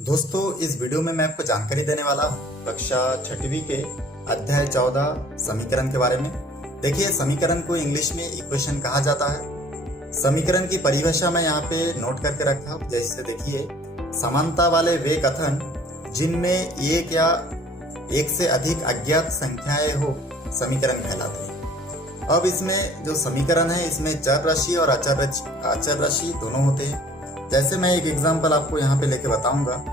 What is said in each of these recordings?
दोस्तों, इस वीडियो में मैं आपको जानकारी देने वाला हूँ कक्षा 6वीं के अध्याय 14 समीकरण के बारे में। देखिए, समीकरण को इंग्लिश में इक्वेशन कहा जाता है। समीकरण की परिभाषा मैं यहाँ पे नोट करके रखा हूँ। जैसे देखिए, समानता वाले वे कथन जिनमें एक या एक से अधिक अज्ञात संख्याएं हो समीकरण कहलाते हैं। अब इसमें जो समीकरण है, इसमें चर राशि और अचर राशि दोनों होते हैं। जैसे मैं एक एग्जांपल आपको यहाँ पे लेके बताऊंगा।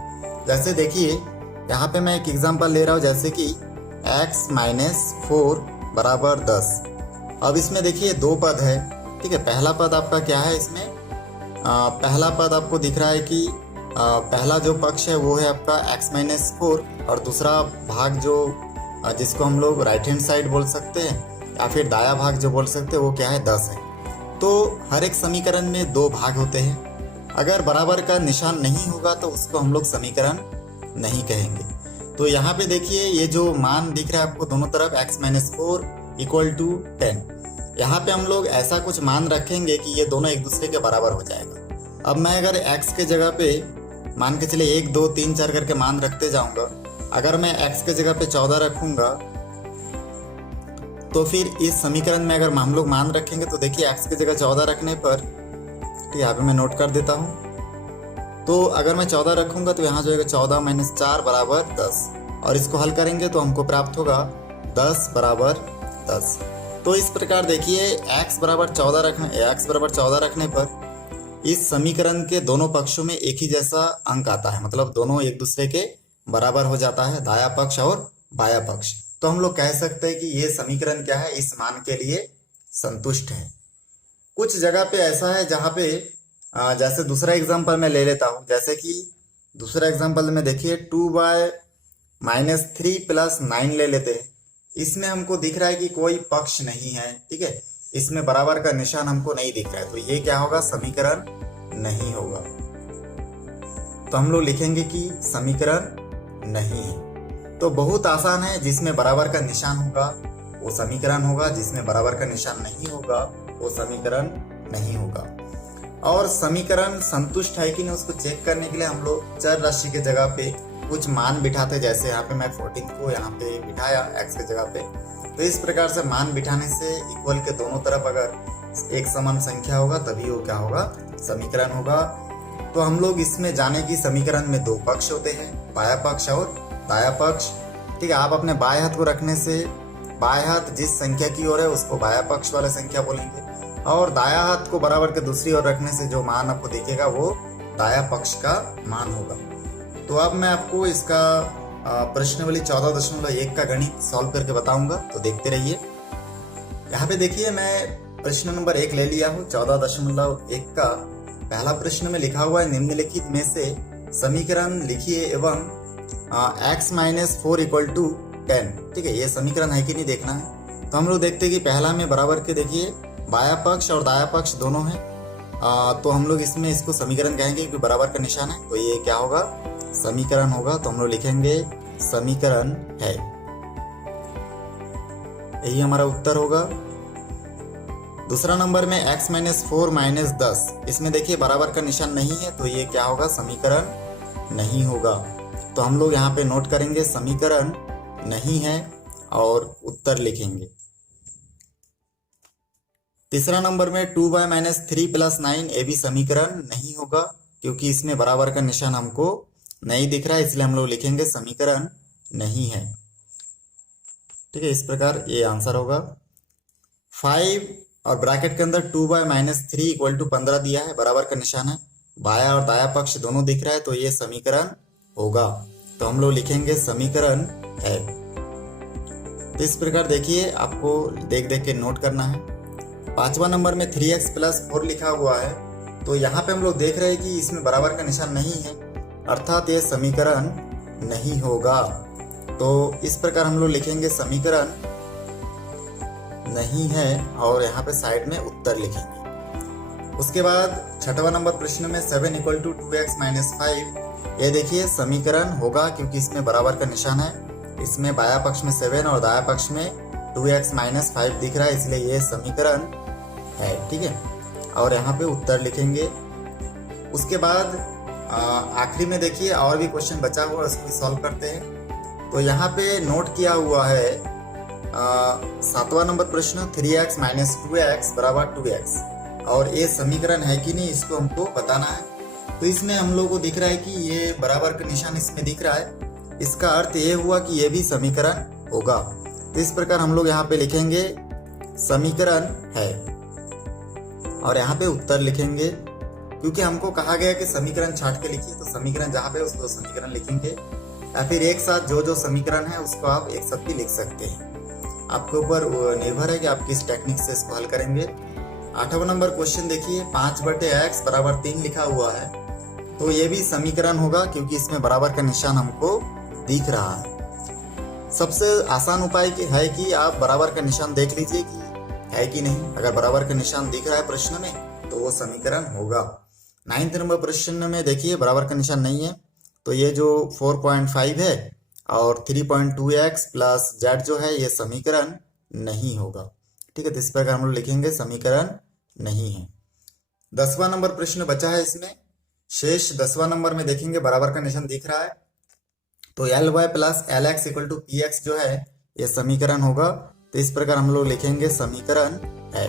जैसे देखिए, यहाँ पे मैं एक एग्जांपल ले रहा हूँ, जैसे कि x-4 बराबर 10। अब इसमें देखिए दो पद है, ठीक है। पहला पद आपका क्या है, इसमें पहला पद आपको दिख रहा है कि पहला जो पक्ष है वो है आपका x-4 और दूसरा भाग जो जिसको हम लोग राइट हैंड साइड बोल सकते हैं या फिर दाया भाग जो बोल सकते हैं वो क्या है, 10 है। तो हर एक समीकरण में दो भाग होते हैं। अगर बराबर का निशान नहीं होगा तो उसको हम लोग समीकरण नहीं कहेंगे। तो यहाँ पे देखिए, ये जो मान दिख रहा है आपको दोनों तरफ x-4 = 10, यहाँ पे हम लोग ऐसा कुछ मान रखेंगे कि ये दोनों एक दूसरे के बराबर हो जाएगा। अब मैं अगर x के जगह पे मान के चले 1 2 3 4 करके मान रखते जाऊंगा, अगर मैं x के जगह पे 14 रखूंगा तो फिर इस समीकरण में अगर हम लोग मान रखेंगे तो देखिए x की जगह 14 रखने पर, यहाँ पे मैं नोट कर देता हूँ। तो अगर मैं 14 रखूंगा तो यहाँ जो है 14 - 4 बराबर 10 और इसको हल करेंगे तो हमको प्राप्त होगा 10 बराबर 10। तो इस प्रकार देखिए, x बराबर 14 रखने पर इस समीकरण के दोनों पक्षों में एक ही जैसा अंक आता है, मतलब दोनों एक दूसरे के बराबर हो जाता है, दाया पक्ष और बाया पक्ष। तो हम लोग कह सकते हैं कि ये समीकरण क्या है, इस मान के लिए संतुष्ट है। कुछ जगह पे ऐसा है जहाँ पे जैसे दूसरा एग्जांपल मैं ले लेता हूँ। जैसे कि दूसरा एग्जांपल में देखिए 2/-3 + 9 ले लेते हैं। इसमें हमको दिख रहा है कि कोई पक्ष नहीं है, ठीक है। इसमें बराबर का निशान हमको नहीं दिख रहा है, तो ये क्या होगा, समीकरण नहीं होगा। तो हम लोग लिखेंगे कि समीकरण नहीं है। तो बहुत आसान है, जिसमें बराबर का निशान होगा वो समीकरण होगा, जिसमें बराबर का निशान नहीं होगा वो समीकरण नहीं होगा। और समीकरण संतुष्ट है कि नहीं उसको चेक करने के लिए हम लोग चर राशि के जगह पे कुछ मान बिठाते। जैसे यहाँ पे मैं 14 को यहाँ पे बिठाया x के जगह पे, तो इस प्रकार से मान बिठाने से इक्वल के दोनों तरफ अगर एक समान संख्या होगा तभी वो क्या होगा, समीकरण होगा। तो हम लोग इसमें जाने की समीकरण में दो पक्ष होते हैं, बाया पक्ष और दाया पक्ष, ठीक है। आप अपने बाएं हाथ को रखने से बाएं हाथ जिस संख्या की ओर है उसको बाया पक्ष वाला संख्या बोलेंगे, और दाया हाथ को बराबर के दूसरी ओर रखने से जो मान आपको दिखेगा वो दाया पक्ष का मान होगा। तो अब मैं आपको इसका प्रश्नावली 14.1 का गणित सॉल्व करके बताऊंगा, तो देखते रहिए। यहाँ पे देखिए, मैं प्रश्न नंबर 1 ले लिया हूँ। 14.1 का पहला प्रश्न में लिखा हुआ है, निम्नलिखित में से समीकरण लिखिए एवं x-4 = 10, ठीक है। ये समीकरण है कि नहीं देखना है। तो हम लोग देखते हैं कि पहला में बराबर के देखिए बाया पक्ष और दाया पक्ष दोनों है। तो हम लोग इसमें इसको समीकरण कहेंगे क्योंकि बराबर का निशान है, तो ये क्या होगा, समीकरण होगा। तो हम लोग लिखेंगे समीकरण है, यही हमारा उत्तर होगा। दूसरा नंबर में x-4 - 10, इसमें देखिए बराबर का निशान नहीं है, तो ये क्या होगा, समीकरण नहीं होगा। तो हम लोग यहाँ पे नोट करेंगे समीकरण नहीं है और उत्तर लिखेंगे। तीसरा नंबर में 2/-3 + 9, ये भी समीकरण नहीं होगा क्योंकि इसमें बराबर का निशान हमको नहीं दिख रहा है, इसलिए हम लोग लिखेंगे समीकरण नहीं है, ठीक है। इस प्रकार ये आंसर होगा। 5 और ब्रैकेट के अंदर 2/-3 = 15 दिया है, बराबर का निशान है, बाया और दाया पक्ष दोनों दिख रहा है, तो ये समीकरण होगा। तो हम लोग लिखेंगे समीकरण है। तो इस प्रकार देखिए, आपको देख देख के नोट करना है। पांचवा नंबर में 3x + 4 लिखा हुआ है, तो यहाँ पे हम लोग देख रहे हैं कि इसमें बराबर का निशान नहीं है, अर्थात ये समीकरण नहीं होगा। तो इस प्रकार हम लोग लिखेंगे समीकरण नहीं है और यहाँ पे साइड में उत्तर लिखेंगे। उसके बाद छठवां नंबर प्रश्न में 7 = 2x - 5, ये देखिए समीकरण होगा क्योंकि इसमें बराबर का निशान है, इसमें बाया पक्ष में 7 और दाया पक्ष में 2x - 5 दिख रहा है, इसलिए ये समीकरण है, ठीक है। और यहाँ पे उत्तर लिखेंगे। उसके बाद आखिरी में देखिए और भी क्वेश्चन बचा हुआ है, उसको भी सॉल्व करते हैं। तो यहाँ पे नोट किया हुआ है 7वां नंबर प्रश्न 3x माइनस 2x बराबर 2x, और ये समीकरण है कि नहीं इसको हमको बताना है। तो इसमें हम लोग को दिख रहा है कि ये बराबर का निशान इसमें दिख रहा है, इसका अर्थ ये हुआ कि ये भी समीकरण होगा। तो इस प्रकार हम लोग यहाँ पे लिखेंगे समीकरण है, और यहाँ पे उत्तर लिखेंगे, क्योंकि हमको कहा गया कि समीकरण छाट के लिखिए। तो समीकरण जहाँ पे उसको समीकरण लिखेंगे, या फिर एक साथ जो समीकरण है उसको आप एक साथ भी लिख सकते हैं। आपके ऊपर निर्भर है कि आप किस टेक्निक से इसको हल करेंगे। 8वां नंबर क्वेश्चन देखिए 5/x बराबर 3 लिखा हुआ है। तो ये भी समीकरण होगा, क्योंकि इसमें बराबर का निशान हमको दिख रहा है। सबसे आसान उपाय है कि आप बराबर का निशान देख लीजिए कि है कि नहीं। अगर बराबर का निशान दिख रहा है प्रश्न में तो वो समीकरण होगा। 9th नंबर प्रश्न में देखिए बराबर का निशान नहीं है, तो ये जो 4.5 है और 3.2x प्लस z जो है ये समीकरण नहीं होगा। ठीक है, तो इस प्रकार हम लोग लिखेंगे समीकरण नहीं है। 10वां नंबर प्रश्न बचा है इसमें, शेष 10वां नंबर में देखेंगे बराबर का निशान दिख रहा है। तो ly plus lx equal to px जो है ये समीकरण होगा। तो इस प्रकार हम लोग लिखेंगे समीकरण है।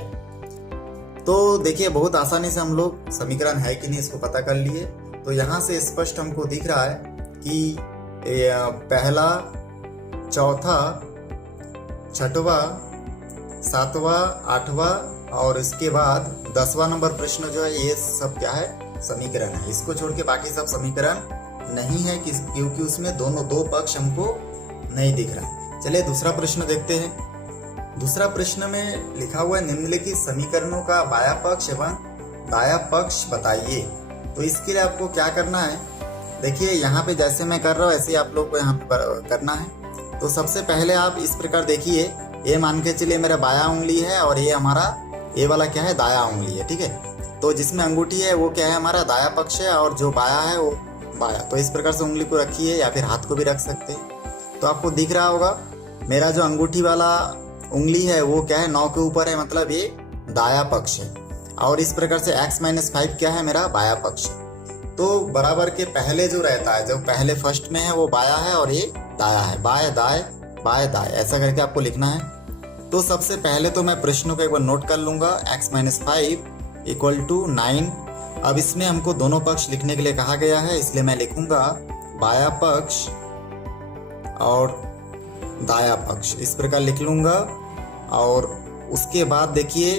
तो देखिए बहुत आसानी से हम लोग समीकरण है कि नहीं इसको पता कर लिए। तो यहाँ से स्पष्ट हमको दिख रहा है कि पहला, चौथा, छठवां, 7वां, 8वां और इसके बाद 10वां नंबर प्रश्न जो है ये सब क्या है, समीकरण है। इसको छोड़ के बाकी सब समीकरण नहीं है, क्योंकि उसमें दो पक्ष हमको नहीं दिख रहा है। चलिए दूसरा प्रश्न देखते हैं। दूसरा प्रश्न में लिखा हुआ है निम्नलिखित समीकरणों का बायां पक्ष एवं दायां पक्ष बताइए। तो इसके लिए आपको क्या करना है, देखिए यहाँ पे जैसे मैं कर रहा हूँ ऐसे आप लोग को यहाँ पे करना है। तो सबसे पहले आप इस प्रकार देखिए, ये मान के चलिए मेरा बायां उंगली है और ये हमारा ये वाला क्या है, दायां उंगली है। ठीक है, तो जिसमें अंगूठी है वो क्या है, हमारा दायां पक्ष है, और जो बायां है वो बायां। तो इस प्रकार से उंगली को रखिए, या फिर हाथ को भी रख सकते हैं। तो आपको दिख रहा होगा मेरा जो अंगूठी वाला उंगली है वो क्या है, 9 के ऊपर है, मतलब ये दायां पक्ष है। और इस प्रकार से x-5 क्या है, मेरा बायां पक्ष है। तो बराबर के पहले जो रहता है, जो पहले फर्स्ट में है वो बायां है और ये दायां है, बाएं दाएं बाएं दाएं, ऐसा करके आपको लिखना है। तो सबसे पहले तो मैं प्रश्नों को एक बार नोट कर लूंगा। x-5 equal to 9। अब इसमें हमको दोनों पक्ष लिखने के लिए कहा गया है, इसलिए मैं लिखूंगा बायां पक्ष और दायां पक्ष, इस प्रकार लिख लूंगा। और उसके बाद देखिए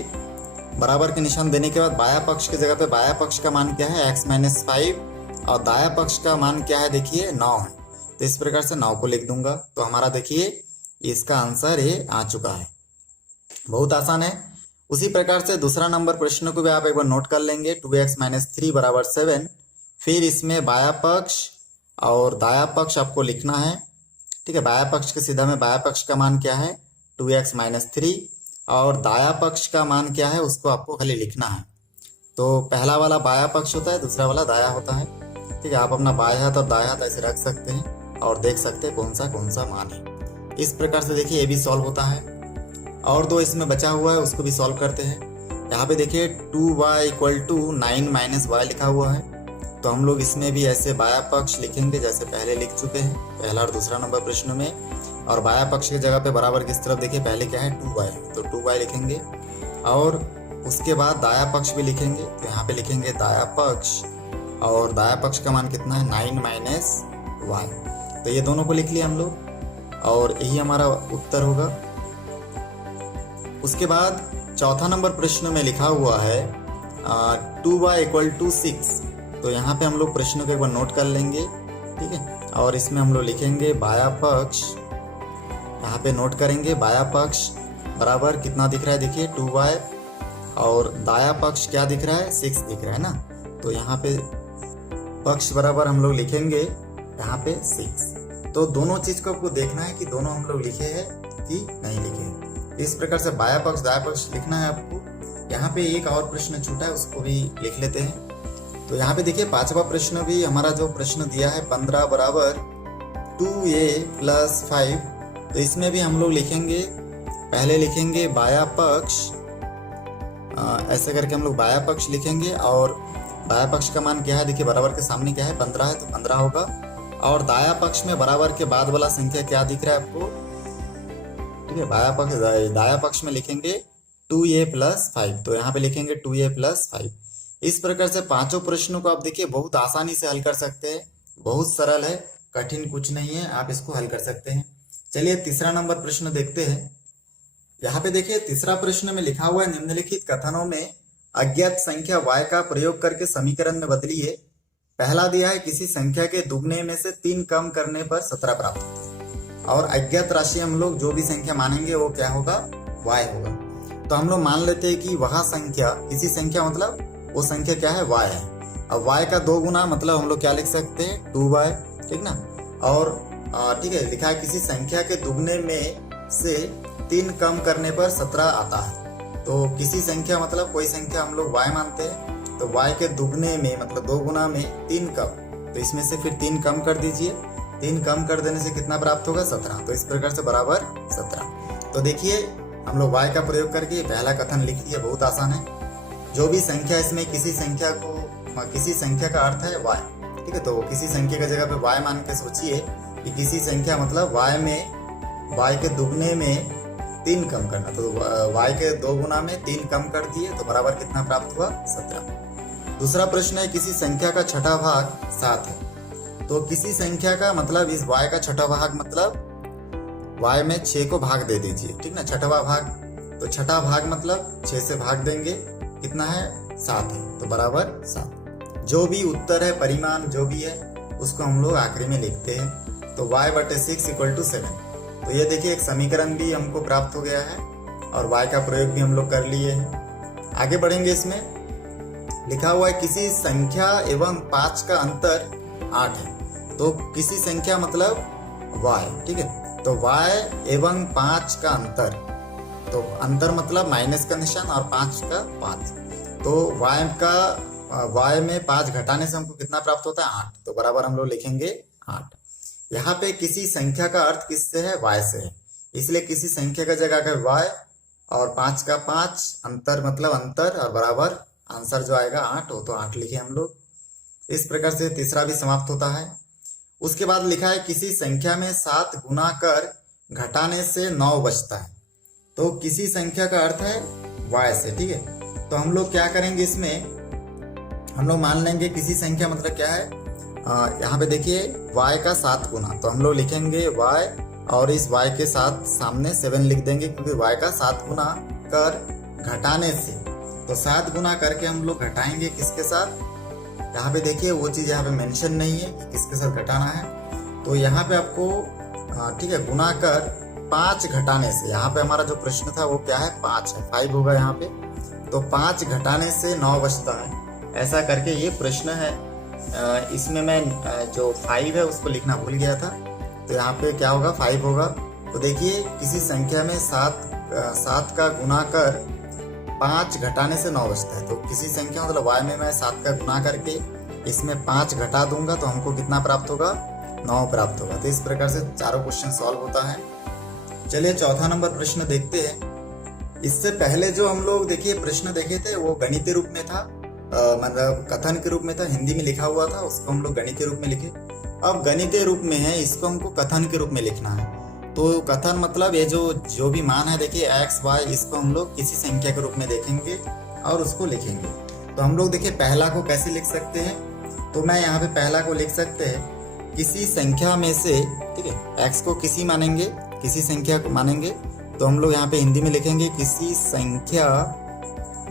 बराबर के निशान देने के बाद बायां पक्ष की जगह पे बायां पक्ष का मान क्या है, x-5, और दायां पक्ष का मान क्या है, देखिए 9 है। तो इस प्रकार से 9 को लिख दूंगा। तो हमारा देखिए इसका आंसर ये आ चुका है। बहुत आसान है। उसी प्रकार से दूसरा नंबर प्रश्न को भी आप एक बार नोट कर लेंगे। 2x-3 बराबर 7। फिर इसमें बायां पक्ष और दायां पक्ष आपको लिखना है। ठीक है, बायां पक्ष के सीधा में बायां पक्ष का मान क्या है, 2x-3, और दायां पक्ष का मान क्या है उसको आपको खाली लिखना है। तो पहला वाला बायां पक्ष होता है, दूसरा वाला दायां होता है। ठीक है, आप अपना बायां हाथ और दायां हाथ ऐसे रख सकते हैं और देख सकते हैं कौन सा मान है। इस प्रकार से देखिए ये भी सॉल्व होता है। और दो इसमें बचा हुआ है, उसको भी सॉल्व करते हैं। यहाँ पे देखिए 2y equal to 9 minus y लिखा हुआ है। तो हम लोग इसमें भी ऐसे बायां पक्ष लिखेंगे जैसे पहले लिख चुके हैं, पहला और दूसरा नंबर प्रश्न में। और बायां पक्ष की जगह पे बराबर किस तरफ देखिए, पहले क्या है 2y, तो 2y लिखेंगे। और उसके बाद दायां पक्ष भी लिखेंगे। तो यहाँ पे लिखेंगे दायां पक्ष, और दायां पक्ष का मान कितना है, 9 माइनस y। तो ये दोनों को लिख लिया हम लोग, और यही हमारा उत्तर होगा। उसके बाद चौथा नंबर प्रश्न में लिखा हुआ है 2y इक्वल टू 6। तो यहाँ पे हम लोग प्रश्न को एक बार नोट कर लेंगे। ठीक है, और इसमें हम लोग लिखेंगे बायां पक्ष, यहाँ पे नोट करेंगे बायां पक्ष बराबर कितना दिख रहा है, देखिए 2y, और दायां पक्ष क्या दिख रहा है, 6 दिख रहा है ना। तो यहाँ पे पक्ष बराबर हम लोग लिखेंगे यहाँ पे 6। तो दोनों चीज को आपको देखना है कि दोनों हम लोग लिखे हैं कि नहीं लिखे हैं। इस प्रकार से बायां पक्ष दायां पक्ष लिखना है आपको। यहाँ पे एक और प्रश्न छूटा है, उसको भी लिख लेते हैं। तो यहाँ पे देखिए पांचवा प्रश्न भी हमारा जो प्रश्न दिया है 15 बराबर 2a प्लस 5। तो इसमें भी हम लोग लिखेंगे, पहले लिखेंगे बायां पक्ष ऐसे करके हम लोग बाया पक्ष लिखेंगे। और बाया पक्ष का मान क्या है, देखिए बराबर के सामने क्या है 15 है, तो 15 होगा। और दाया पक्ष में बराबर के बाद वाला संख्या क्या दिख रहा है आपको, ठीक है, दाया पक्ष में लिखेंगे 2a + 5, तो यहाँ पे लिखेंगे 2a + 5। इस प्रकार से पांचों प्रश्नों को आप देखिए बहुत आसानी से हल कर सकते हैं, बहुत सरल है, कठिन कुछ नहीं है, आप इसको हल कर सकते हैं। चलिए तीसरा नंबर प्रश्न देखते हैं। यहाँ पे देखिए तीसरा प्रश्न में लिखा हुआ है, निम्नलिखित कथनों में अज्ञात संख्या y का प्रयोग करके समीकरण में बदलिए। पहला दिया है किसी संख्या के दुगने में से 3 कम करने पर 17 प्राप्त होता है। और अज्ञात राशि हम लोग जो भी संख्या मानेंगे वो क्या होगा, y होगा। तो हम लोग मान लेते हैं कि वह संख्या, किसी संख्या मतलब वो संख्या क्या है, y है। अब y का 2 गुना मतलब हम लोग क्या लिख सकते हैं, 2y, ठीक ना। और ठीक है, लिखा है किसी संख्या के दुगने में से 3 कम करने पर 17 आता है। तो किसी संख्या मतलब कोई संख्या हम लोग y मानते हैं, तो y के दुगने में मतलब 2 गुना में 3 कम, तो इसमें से फिर 3 कम कर दीजिए। 3 कम कर देने से कितना प्राप्त होगा, 17। तो इस प्रकार से बराबर 17। तो देखिए हम लोग y का प्रयोग करके पहला कथन लिख दिया, बहुत आसान है। जो भी संख्या इसमें किसी संख्या का अर्थ है y, ठीक है। तो किसी संख्या की जगह पे y मान के सोचिए कि किसी संख्या मतलब y के दुगने में 3 कम करना, तो y के 2 गुना में 3 कम कर दिए, तो बराबर कितना प्राप्त हुआ, 17। दूसरा प्रश्न है किसी संख्या का छठा भाग 7 है। तो किसी संख्या का मतलब इस y का छठा भाग मतलब y में 6 को भाग दे दीजिए, ठीक ना, छठवा भाग। तो छठा भाग मतलब 6 से भाग देंगे, कितना है, 7 है, तो बराबर 7। जो भी उत्तर है, परिमाण जो भी है, उसको हम लोग आखिरी में लिखते हैं। तो y/6 = 7। तो ये देखिए एक समीकरण भी हमको प्राप्त हो गया है और y का प्रयोग भी हम लोग कर लिए हैं। आगे बढ़ेंगे। इसमें लिखा हुआ है किसी संख्या एवं 5 का अंतर 8 है। तो किसी संख्या मतलब y, ठीक है। तो y एवं 5 का अंतर, तो अंतर मतलब माइनस का निशान और 5 का 5। तो y में 5 घटाने से हमको कितना प्राप्त होता है, 8। तो बराबर हम लोग लिखेंगे 8। यहाँ पे किसी संख्या का अर्थ किससे है, y से है, इसलिए किसी संख्या का जगह अगर y और 5 का 5, अंतर मतलब अंतर और बराबर आंसर जो आएगा 8 हो, तो 8 लिखे हम लोग। इस प्रकार से तीसरा भी समाप्त होता है। उसके बाद लिखा है किसी संख्या में 7 गुना कर घटाने से 9 बचता है। तो किसी संख्या का अर्थ है y से, ठीक है। तो हम लोग क्या करेंगे, इसमें हम लोग मान लेंगे किसी संख्या मतलब क्या है, यहाँ पे देखिए y का 7 गुना, तो हम लोग लिखेंगे y और इस y के साथ सामने 7 लिख देंगे, क्योंकि y का 7 गुना कर घटाने से, तो 7 गुना करके हम लोग घटाएंगे किसके साथ, यहाँ पे देखिए वो चीज़ यहाँ पे मेंशन नहीं है कि किसके साथ घटाना है। तो यहाँ पे आपको ठीक है, गुना कर 5 घटाने से, यहाँ पे हमारा जो प्रश्न था वो क्या है, 5 है, 5 होगा यहाँ पे। तो 5 घटाने से 9 बचता है, ऐसा करके ये प्रश्न है। इसमें मैं जो 5 है उसको लिखना भूल गया था, तो यहाँ पे क्या होगा, 5 होगा। तो देखिए किसी संख्या में 7 का गुना कर 5 घटाने से 9 बचता है। तो किसी संख्या मतलब y में मैं 7 का गुना करके इसमें 5 घटा दूंगा, तो हमको कितना प्राप्त होगा, 9 प्राप्त होगा। तो इस प्रकार से चारों क्वेश्चन सॉल्व होता है। चलिए चौथा नंबर प्रश्न देखते हैं। इससे पहले जो हम लोग देखिए प्रश्न देखे थे वो गणितीय रूप में था, मतलब कथन के रूप में था, हिंदी में लिखा हुआ था, उसको हम लोग गणितीय रूप में लिखे। अब गणितीय रूप में है, इसको हमको कथन के रूप में लिखना है। तो कथन मतलब ये जो भी मान है देखिए x y, इसको हम लोग किसी संख्या के रूप में देखेंगे और उसको लिखेंगे। तो हम लोग देखिए पहला को कैसे लिख सकते हैं, तो मैं यहाँ पे पहला को लिख सकते हैं किसी संख्या में से, ठीक है, x को किसी मानेंगे, किसी संख्या को मानेंगे, तो हम लोग यहाँ पे हिंदी में लिखेंगे किसी संख्या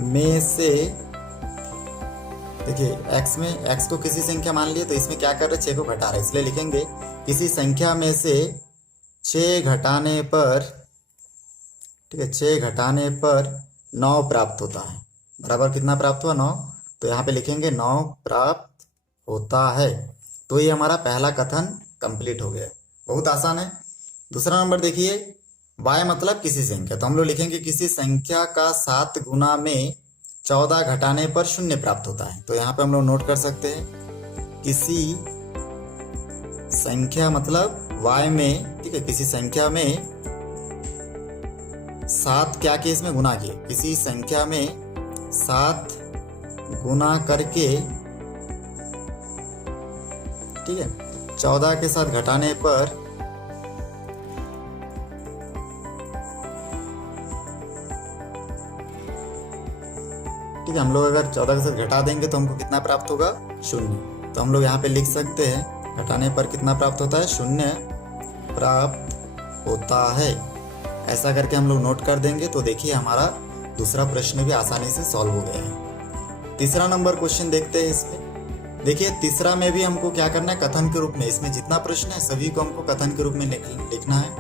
में से, देखिए x को किसी संख्या मान लिए, तो इसमें क्या कर रहे हैं, 6 को घटा रहे हैं, इसलिए लिखेंगे किसी संख्या में से 6 घटाने पर, ठीक है, 6 घटाने पर 9 प्राप्त होता है। बराबर कितना प्राप्त हुआ, 9। तो यहाँ पे लिखेंगे 9 प्राप्त होता है। तो ये हमारा पहला कथन कंप्लीट हो गया, बहुत आसान है। दूसरा नंबर देखिए, y मतलब किसी संख्या, तो हम लोग लिखेंगे किसी संख्या का 7 गुना में 14 घटाने पर 0 प्राप्त होता है। तो यहाँ पे हम लोग नोट कर सकते हैं किसी संख्या मतलब y में, ठीक है, किसी संख्या में 7 क्या किए, इसमें गुना किए, किसी संख्या में साथ गुना करके, ठीक है, 14 के साथ घटाने पर ठीक है, हम लोग अगर 14 के साथ घटा देंगे तो हमको कितना प्राप्त होगा? 0। तो हम लोग यहाँ पे लिख सकते हैं घटाने पर कितना प्राप्त होता है? 0 प्राप्त होता है। ऐसा करके हम लोग नोट कर देंगे। तो देखिए हमारा दूसरा प्रश्न भी आसानी से सॉल्व हो गया है। तीसरा नंबर क्वेश्चन देखते हैं इसमें। देखिए तीसरा में भी हमको क्या करना है? कथन के रूप में। इसमें जितना प्रश्न है सभी को हमको कथन के रूप में लिखना है।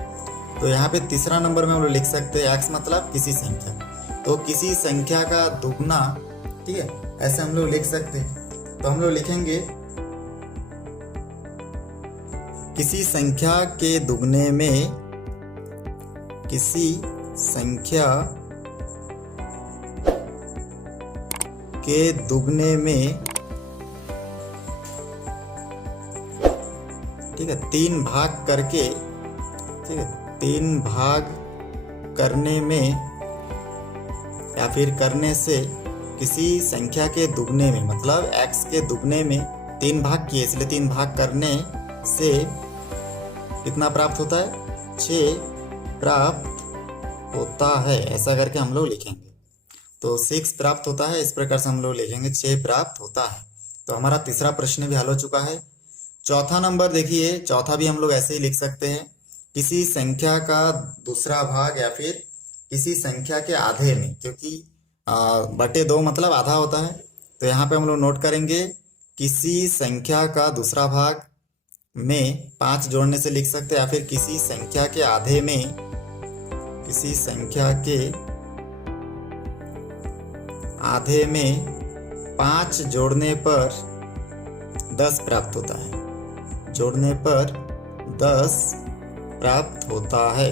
तो यहाँ पे तीसरा नंबर में हम लोग लिख सकते हैं x मतलब किसी संख्या, तो किसी संख्या का दुगना, ठीक है, ऐसे हम लोग लिख सकते हैं। तो हम लोग लिखेंगे किसी संख्या के दुगने में, किसी संख्या के दुगने में, ठीक है, 3 भाग करके, ठीक है, 3 भाग करने में या फिर करने से किसी संख्या के दुगने में, मतलब x के दुगने में 3 भाग किए, इसलिए 3 भाग करने से कितना प्राप्त होता है? 6 प्राप्त होता है। ऐसा करके हम लोग लिखेंगे। तो 6 प्राप्त होता है, इस प्रकार से हम लोग लिखेंगे 6 प्राप्त होता है। तो हमारा तीसरा प्रश्न भी हल हो चुका है। चौथा नंबर देखिए, चौथा भी हम लोग ऐसे ही लिख सकते हैं, किसी संख्या का दूसरा भाग या फिर किसी संख्या के आधे में, क्योंकि बटे 2 मतलब आधा होता है। तो यहाँ पे हम लोग नोट करेंगे किसी संख्या का दूसरा भाग में 5 जोड़ने से लिख सकते हैं, या फिर किसी संख्या के आधे में, किसी संख्या के आधे में 5 जोड़ने पर 10 प्राप्त होता है। जोड़ने पर 10 प्राप्त होता है।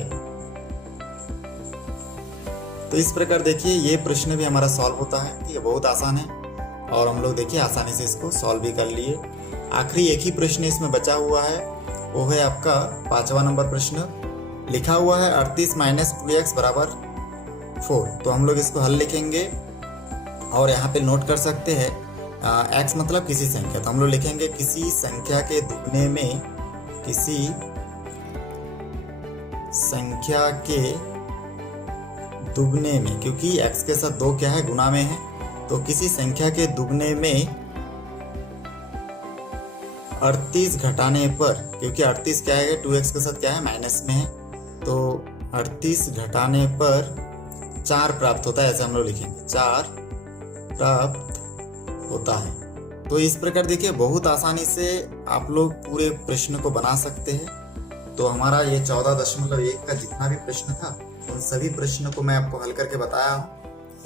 तो इस प्रकार देखिए ये प्रश्न भी हमारा सॉल्व होता है। ये बहुत आसान है और हम लोग देखिए आसानी से इसको सॉल्व भी कर लिए। आखिरी एक ही प्रश्न इसमें बचा हुआ है, वो है आपका 5वां नंबर प्रश्न। लिखा हुआ है 38 - 2x = 4। तो हम लोग इसको हल लिखेंगे और यहाँ पे नोट कर सकते हैं x मतलब किसी संख्या। तो हम लोग लिखेंगे किसी संख्या के दुगने में, किसी संख्या के दुगने में, क्योंकि x के साथ 2 क्या है? गुना में है। तो किसी संख्या के दुगने में 38 घटाने पर, क्योंकि 38 क्या है? 2x के साथ क्या है? माइनस में है। तो 38 घटाने पर 4 प्राप्त होता है। ऐसे हम लोग लिखेंगे 4 प्राप्त होता है। तो इस प्रकार देखिए बहुत आसानी से आप लोग पूरे प्रश्न को बना सकते हैं। तो हमारा ये 14.1 का जितना भी प्रश्न था उन सभी प्रश्नों को मैं आपको हल करके बताया हूँ।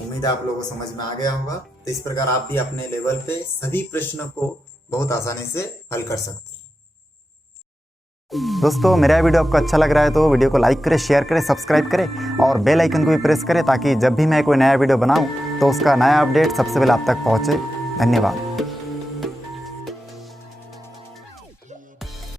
उम्मीद है आप लोगों को समझ में आ गया होगा। तो इस प्रकार आप भी अपने लेवल पे सभी प्रश्नों को बहुत आसानी से हल कर सकते हैं। दोस्तों मेरा वीडियो आपको अच्छा लग रहा है तो वीडियो को लाइक करें, शेयर करें, सब्सक्राइब करें और बेल आइकन को भी प्रेस करें, ताकि जब भी मैं कोई नया वीडियो बनाऊं तो उसका नया अपडेट सबसे पहले आप तक पहुंचे। धन्यवाद।